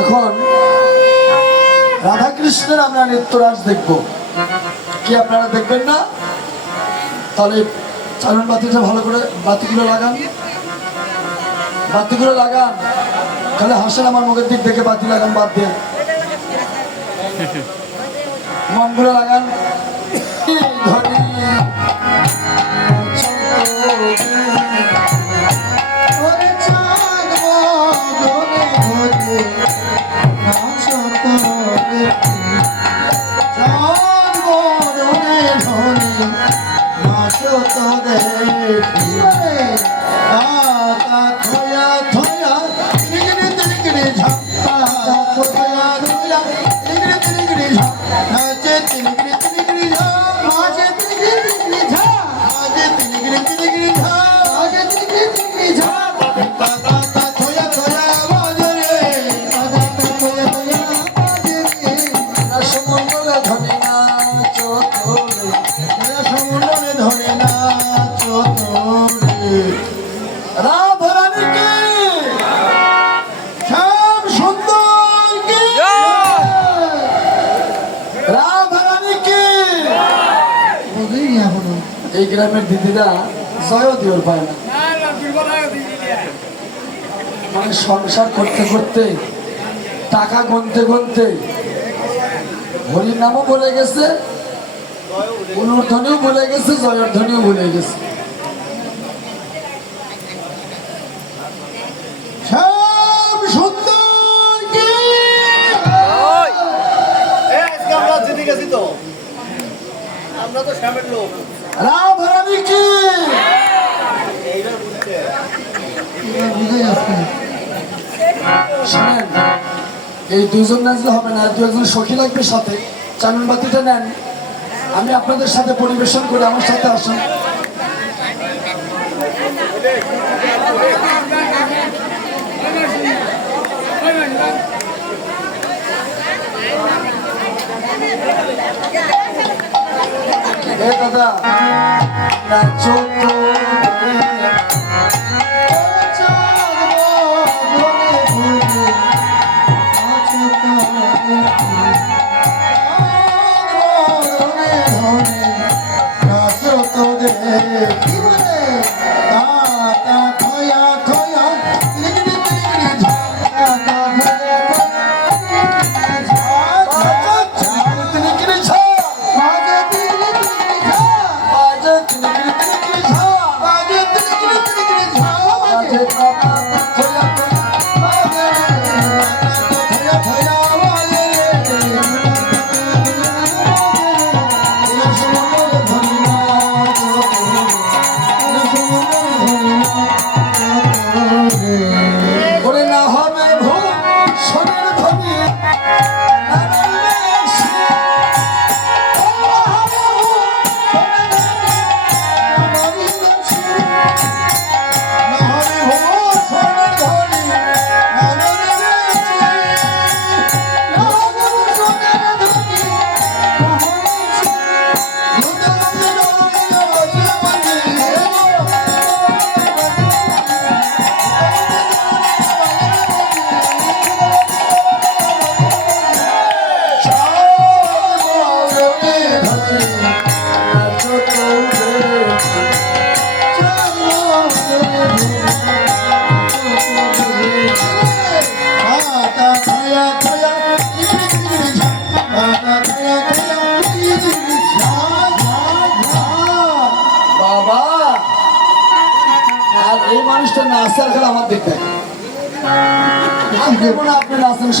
এখন রাধা কৃষ্ণের আমরা নৃত্যরাস দেখব কি আপনারা দেখবেন না? তাহলে চালন বাতিটা ভালো করে বাতিগুলো লাগান, বাতিগুলো লাগান। তাহলে হাসেন আমার মুখের দিক দেখে বাতি লাগান, বাদ দিয়ে মনগুলো লাগান। এই গ্রামের দিদিরা জয় দিওর পায় না, মানে সংসার করতে করতে টাকা গুনতে গুনতে হরির নামও বলে গেছে, অনুর্ধনিও বলে গেছে, জয়ের ধ্বনিও বলে গেছে। আমরা তো শ্যামের লোক। রাধারানী কি এইবার বুঝতে শোনেন, এই দুজন নাচলে হবে না, দু একজন সখী লাগবে সাথে। চানন বাতিটা নেন, আমি আপনাদের সাথে পরিবেশন করি, আমার সাথে আসুন। এ দাদা নাচো তো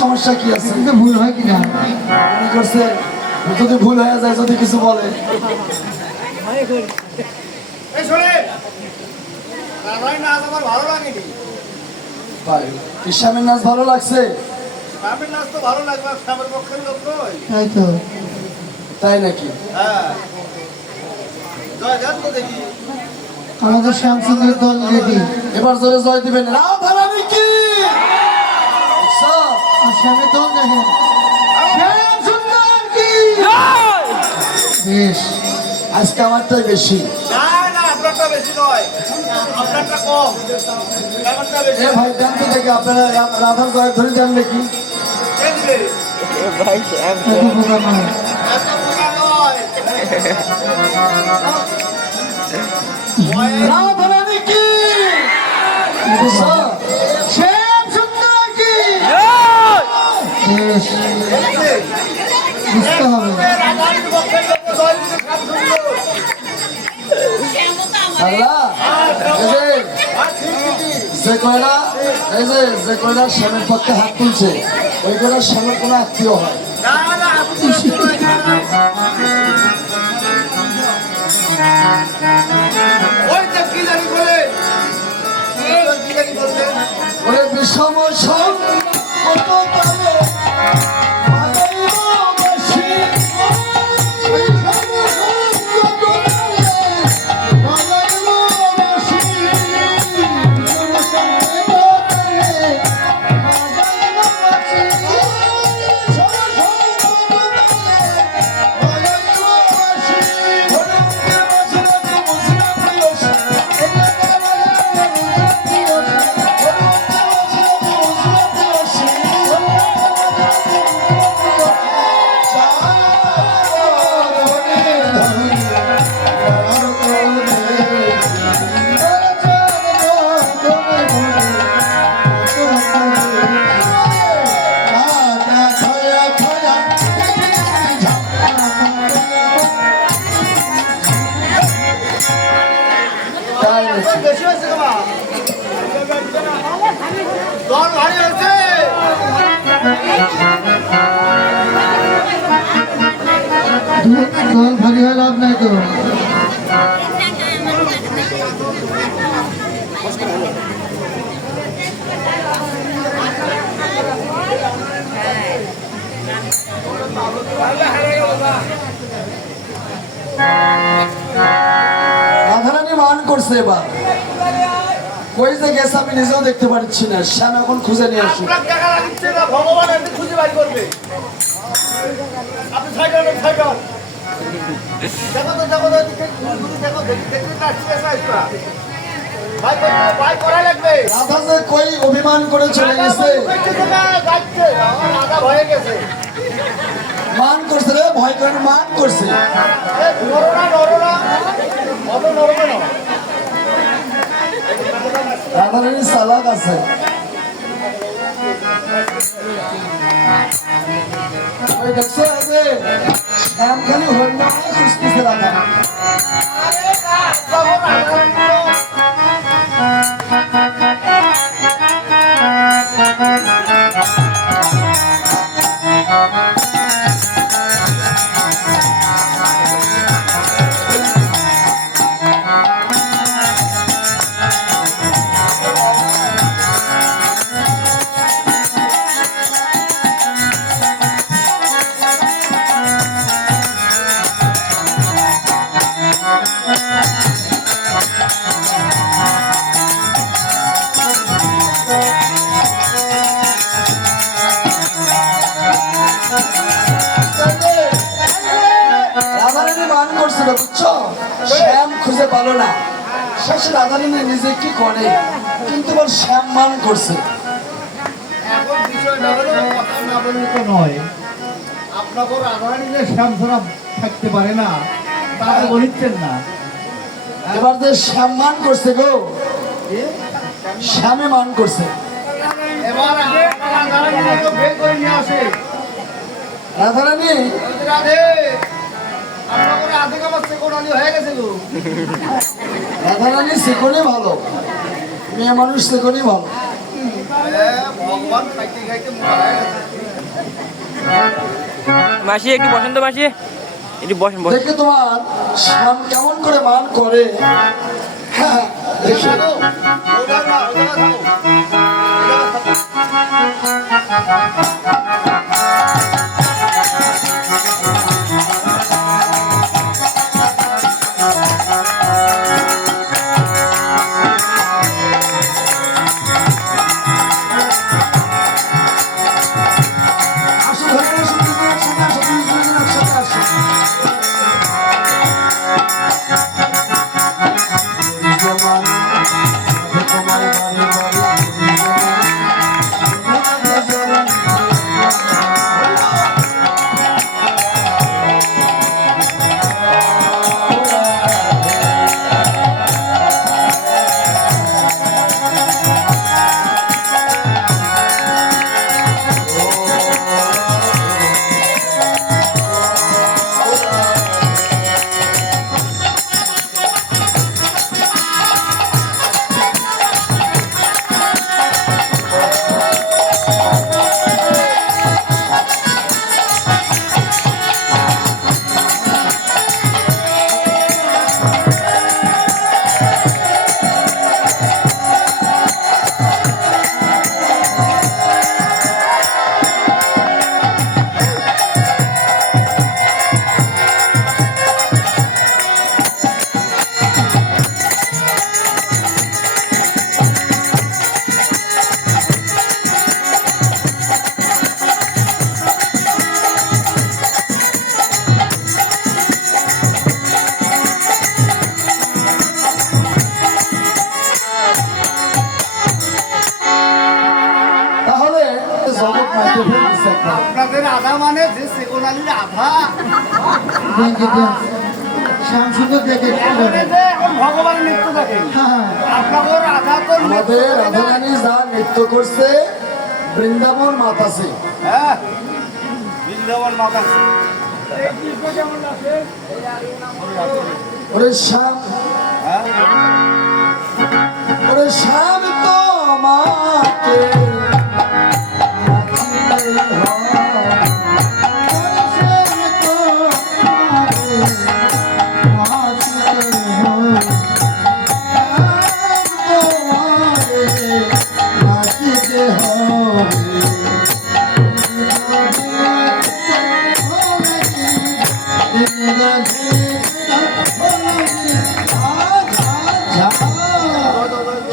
সমস্যা কি আছে? ভুল হয় কিনা মনে করছে, যদি ভুল হয়ে যায়, যদি কিছু বলে। শ্যামের নাচ ভালো লাগছে? তাই নাকি? আমাদের শ্যামসুন্দর দল রেডি। এবার জোরে জয় দিবেন। রাধারানী কি? শ্যামের দল দেখেন। শ্যামসুন্দর কি? বেশ, আজকে আমারটাই বেশি। ভাই দেন তো দেখে, আপনারা রাধার জয় ধরে দেন নাকি? রাধারানী কি? শ্যামসুন্দর কি? বেশ, বুঝতে হবে। যে কয়লা শ্যামের পক্ষে হাত তুলছে, ওই কয়লা শ্যামের কোনো আত্মীয় হয়। ওরে বিষম কত তালে দোল ভারী হয়ে লাভ নাই তো। রাধারানী মান করছে এবার, কই যে গেছে আমি নিজেও দেখতে পাচ্ছি না। শ্যাম এখন খুঁজে নিয়ে আসি। আপনার টাকা লাগছে না, ভগবান এমনি খুঁজে বাড়ি করবে। আপনি সাইড হন, সাইড হন। দেখো তো, দেখো তো, এদিকে ঘুরে ঘুরে দেখো, দেখতে না, ঠিক আছে, আইসা। ভাই, ভাই করা লাগবে। রাধা যে কই অভিমান করে চলে গেছে, যাচ্ছে, আমার রাধা ভয়ে গেছে। মান করছে রে, ভয় করে মান করছে। এ, নরনা, নরনা, অত নরমে না। রাধারানী চালাক আছে। ওই দেখছো যে শ্যাম খালি হরিণ খুঁজতেছে রাধা। আরে না, তখন রাধা রাধারানী মান করছিল, বুঝছো? শ্যাম খুঁজে পালো না। শেষে রাধারানী নিজে কি করে, কিন্তু ওর শ্যাম মান করছে। এখন বিষয়টা হলো কথা না বললে তো নয়। আপনাকে রাধারানী যে শ্যামসরা থাকতে পারে না, তাকে বলিচ্ছেন না। এবার যে শ্যাম মান করছে গো, শ্যামে মান করছে। এবার রাধারানীকে বের করে নিয়ে আসে। রাধারানী রাধে, আপনাকে রাধে কামার সেকোনালি হয়ে গেছে গো। রাধারানী সেকোনই ভালো, মেয়ে মানুষ সেকোনই ভালো। ভগবান খাইতে খাইতে মোটা হয়ে গেছে। মাসি একটু বসেন তো, মাসি একটু বসেন বসেন। দেখে তোমার শ্যাম কেমন করে মান করে। হ্যাঁ, দেখি। ওটা না, ওটা না থাকো। আসো, ঘরে আসো, তুমি একসাথে আসো, তুমি দুজন একসাথে আসো। জমান, তোমার বাড়ি বাড়ি, জমান, তাহলে জগৎ মাইতে ফেলছে একটা। আপনাদের আধা মানে যে সেকোনালির আধা। দেখে দেন। শ্যাম সুন্দর দেখে এখন এই যে এখন ভগবানের নৃত্য দেখেন। হ্যাঁ, আপনাদের আধা তো নৃত্য আমাদের করে না। রাধারানী যা নৃত্য করছে বৃন্দাবন মাতাছে। হ্যাঁ, বৃন্দাবন মাতা। ওরে শ্যাম, হ্যাঁ, ওরে শ্যাম তোমাকে রাখিলেই হয়। শ্যাম তোমাকে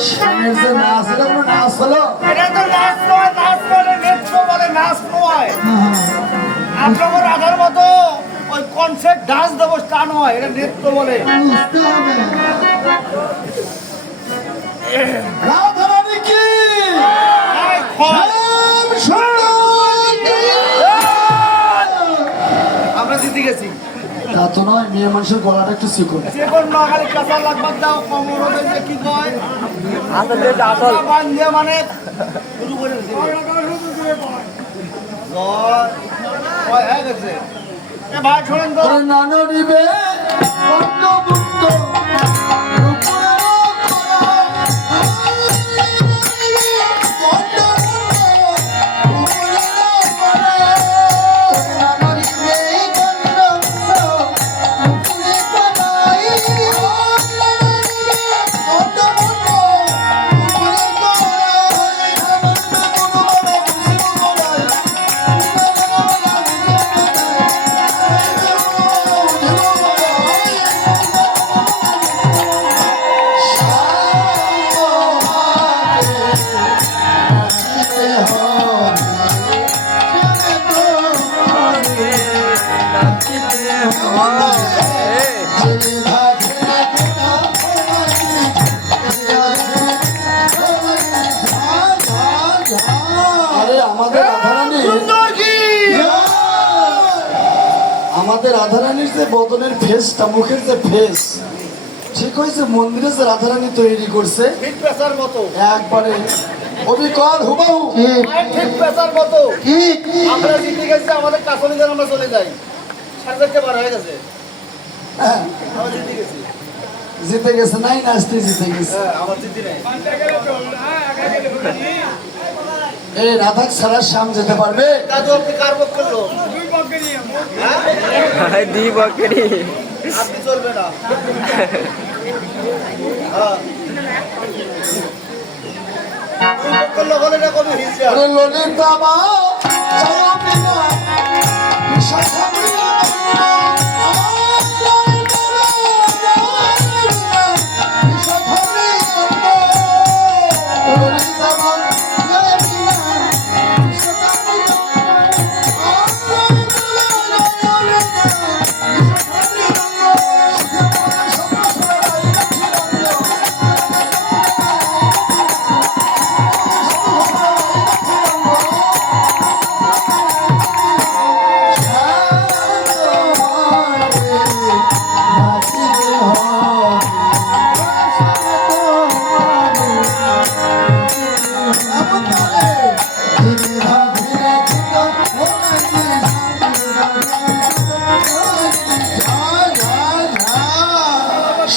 শ্যামের যে নাচ, এটা কোনো নাচ হলো? এটা তো নাচ নয়, নাচ বলে নৃত্য বলে, নাচ নয়। আপনাদের রাধার মতো ওই কনসার্ট ডান্স দেবো তা নয়, এটা নৃত্য বলে। বুঝতে হবে। রাধারানী কি এই খয়। শ্যাম সুন্দরী। আমরা জিতে গেছি। তা তো নয়, মেয়ে মানুষের গলাটা একটু চিকন। যেকোন নগালি কাঁচা লাগবার দাও, কমর হবে যে কি কয় আসল দিয়ে আসল বান দিয়ে মানে শুরু করে দিয়েছে। জয় কয় হয়ে গেছে। এ ভাই শোনেন তো, ওরে নানরিবে বঙ্গবন্ধু আরে আমাদের রাধারানী, আমাদের রাধারানীর যে বদনের ফেসটা, মুখের যে ফেস, ঠিক হয়েছে মন্দিরে যে রাধারানী তৈরি করছে ঠিক পেশার মতো, একবারে অবিকল হুবাহু। ঠিক পেশার মতো। ঠিক আমরা জিতে গেছি, আমাদের কাছলি যেন আমরা চলে যাই। 4:30 বার হয়ে গেছে, হ্যাঁ, আমরা জিতে গেছি। জিতে গেছে, নাই নাচতে জিতে গেছে। হ্যাঁ, আমার জিতে নাই। এই রাধা ছাড়া শ্যাম যেতে পারবে? দাদু আপনি কার পক্ষ লোক? হ্যাঁ? দি বকরি আপনি চলবে না। হ্যাঁ। দুই পক্ষের লোক হলে এটা কবি হিংসা। ওরে ললিতা মা জয় বিনা বিশাখা বিনা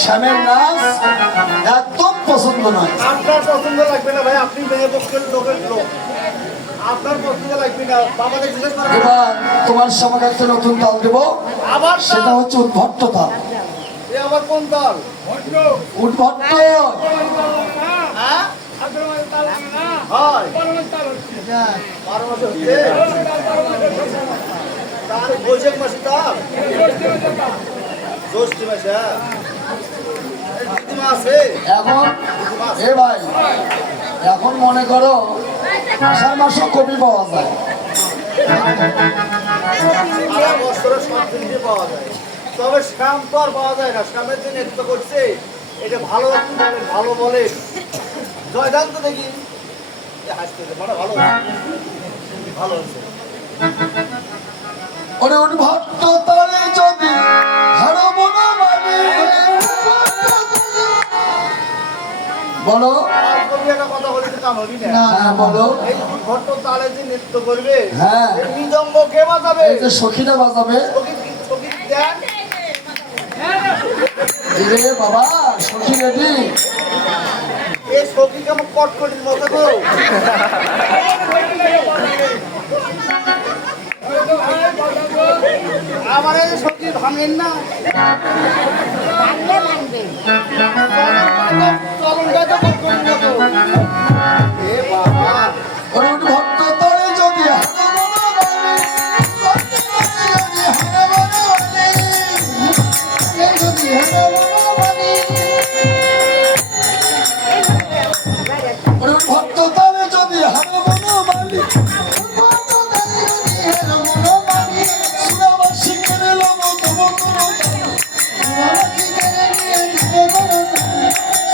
শ্যামের নাচ একদম পছন্দ নয়। আপনার পছন্দ লাগবে না ভাই, আপনি মেয়ে পক্ষের লোকের লোক, আপনার পছন্দ লাগবে না। বাবাদের জিজ্ঞেস করেন। এবার তোমার সামনে একটা নতুন তাল দেবো, আবার সেটা হচ্ছে উদ্ভট্ট তাল। এ আবার কোন দল? উদ্ভট্ট হ্যাঁ? হয়। 12 মাসে হচ্ছে? তার বৈশাখ মাসে তার? জ্যৈষ্ঠ মাসে, হ্যাঁ? এই দিদিমা আছে? এখন এ ভাই, এখন মনে করো আষাঢ় মাসও কবি পাওয়া যায়। সারা বছরে সব দিনই পাওয়া যায়, তবে শ্যাম তো আর পাওয়া যায় না। শ্যামের যে নৃত্য করছে এটা ভালো একটু বলেন, ভালো বলে জয়দান তো দেখি এ হাসতে মানে ভালো ভালো হচ্ছে। ওরে উদ্ভট্ট তালে যদি হারাবো না মানে বলো। আর কবি একটা কথা বলতে কাম হবি না। হ্যাঁ বলো। এই ভট্ট তালে যে নৃত্য করবে, হ্যাঁ। এই মৃদঙ্গ কে বাজাবে? এই যে সখীরা বাজাবে। সঙ্গীত দেন। রে বাবা, সখী রেডি? এই সখী কেমন কটকটির মতো গো। আমার এই সখী ভাঙেন না, চলনটা তো কটকটির মতো। এ বাবা, ওরে উদ্ভট্ট তালে যদি হারাবো না মানে, যদি হারাবো না মানে ভক্ত তবে যদি হারো বনমালী সুরাবাসী করে লব তব করো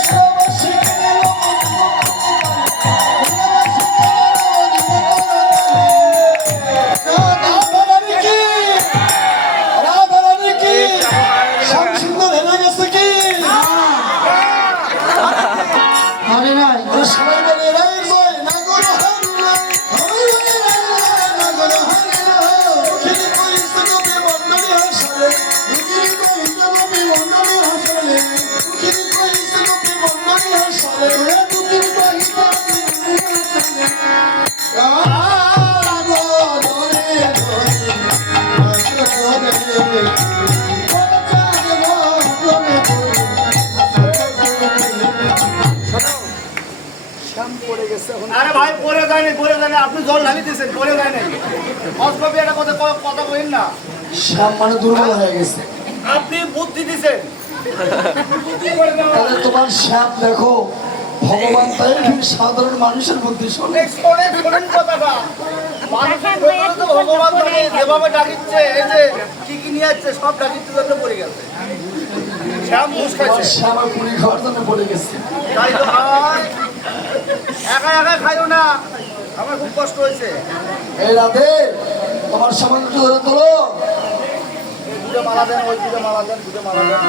সুরাবাসী করে লব রাধারানী কি রাধারানী কি শ্যাম সুন্দর হেরে গেছে কি আরে নাই সবাই বলে রাই জয় না করো আরে ভাই পরে যায়নি আপনি জল ঢালি দিয়েছেন পরে যায়নি অসভাবে একটা কথা কথা কইন না শ্যাম মানে দুর্বল হয়ে গেছে আপনি বুদ্ধি দিছেন তাহলে তোমার শ্যাম দেখো ভগবান তাই ঠিক সাধারণ মানুষের বুদ্ধি শোনে শোনেন কথাটা মানুষের ভেতরে তো ভগবান মানে যেভাবে ডাকিচ্ছে এই যে কি নিয়ে আসছে সব ডাকিচ্ছে জন্য পড়ে গেছে শ্যাম ঘুষ তোমার খাইছে শ্যাম আর পুরী খাওয়ার জন্য পড়ে গেছে তাই তো ভাই একা একা খাইও না আমার খুব কষ্ট হয়েছে এই রাধে তোমার সামনে একটু ধরে তোলো এই দুটো মালা দেন ওই দুটো মালা দেন দুটো মালা দেন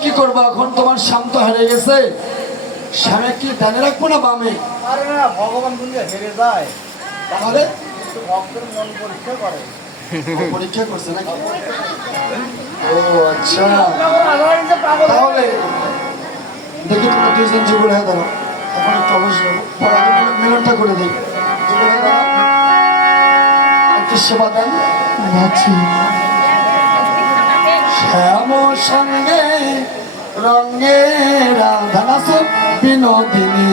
কি করবো এখন তোমার শ্যাম তো হেরে গেছে শ্যামে কি ধ্যানে রাখবো না বামে আরে না ভগবান দুনিয়া হেরে যায় তাহলে একটু ভক্তের মন পরীক্ষা করে পরীক্ষা করছে নাকি ও আচ্ছা পাগল তাহলে দেখি তোমরা দুইজন যুগল হয়ে দাঁড়াও এখন একটু অবশ্যই পরে আগে মিলনটা করে দিই যুগল হয়ে দাঁড়াও একটু সেবা দেন শ্যাম সঙ্গে রঙ্গে রাধা বিনোদিনী